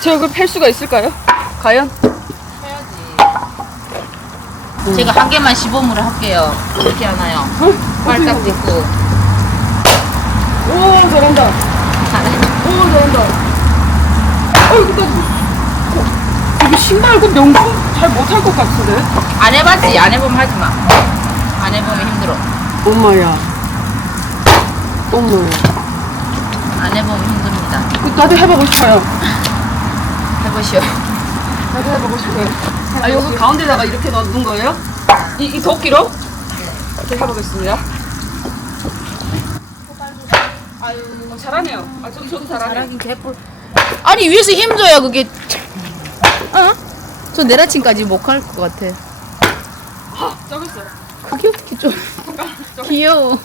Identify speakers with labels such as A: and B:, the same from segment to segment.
A: 저 이걸 팰 수가 있을까요? 과연?
B: 제가 한 개만 시범으로 할게요. 이렇게 하나요? 발딱 딛고.
A: 오 잘한다. 오 잘한다. 어 이거 나 이거 신발고 명품 잘 못할 것 같은데.
B: 안 해봤지? 안 해보면 하지 마. 안 해보면 힘들어.
A: 엄마야. 엄마야.
B: 안 해보면 힘듭니다.
A: 그, 나도 해보고 싶어요.
B: 해보시오.
A: 나도 해보고 싶어요. 아 여기 가운데다가 이렇게 넣는 거예요? 이, 이 도끼로? 이렇게 해보겠습니다. 아유 어, 잘하네요. 아 저도 저도 잘하네요.
B: 잘하긴 개뿔. 아니 위에서 힘줘야 그게. 어? 저 내라침까지 못 갈 것 같아.
A: 아 적었어요.
B: 그게 어떻게 좀 귀여워.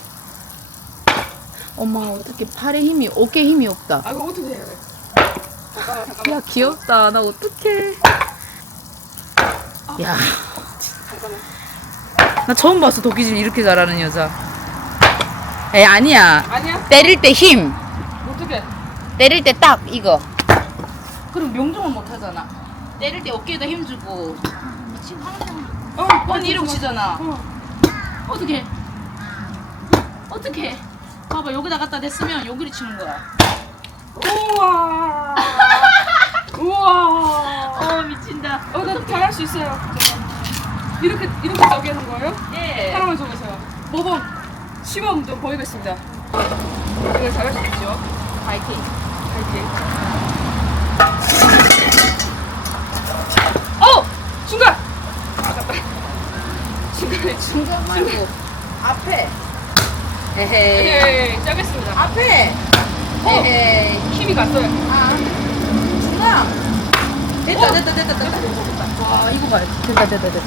B: 엄마 어떻게 팔에 힘이 어깨 힘이 없다.
A: 아 이거 어떻게 해요?
B: 야 귀엽다. 나 어떡해. 야. 나 처음 봤어 도끼질 이렇게 잘하는 여자. 에 아니야.
A: 아니야?
B: 때릴 때 힘.
A: 어떻게?
B: 때릴 때 딱 이거. 그럼 명중은 못 하잖아. 때릴 때 어깨에다 힘 주고. 지금 항상
A: 어,
B: 언니 이러고 치잖아.
A: 어.
B: 어떻게? 어떻게? 봐봐 여기다 갖다 댔으면 여기를 치는 거야.
A: 우와. 우와.
B: 어 미친다.
A: 어, 나 잘할 수 있어요. 이렇게 이렇게 저기 하는 거예요?
B: 예.
A: 사람을 적어서요. 모범 시범 좀 보이겠습니다. 이거 잘할 수 있죠?
B: 파이팅.
A: 파이팅. 어! 중간! 아깝다. 중간에 중.
B: 중간 말고 앞에. 에헤이.
A: 예, 짜겠습니다.
B: 앞에.
A: 어.
B: 에헤이.
A: 힘이 갔어요.
B: 아. 중간. 됐다
A: 어.
B: 됐다 됐다 됐다. 와 이거 봐. 됐다 됐다 됐다.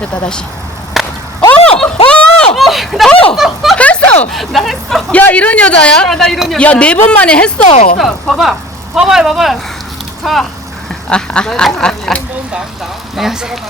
B: 됐다 다시. 어! 어! 나 했어.
A: 나 했어.
B: 야 이런 여자야?
A: 야, 나 이런 여자.
B: 야 네 번 만에 했어.
A: 자, 봐봐. 봐봐요, 봐봐요. 자. 나 이런 사람이야. 이건 뭐, 나, 나, 나,
B: 야.
A: 저거 나.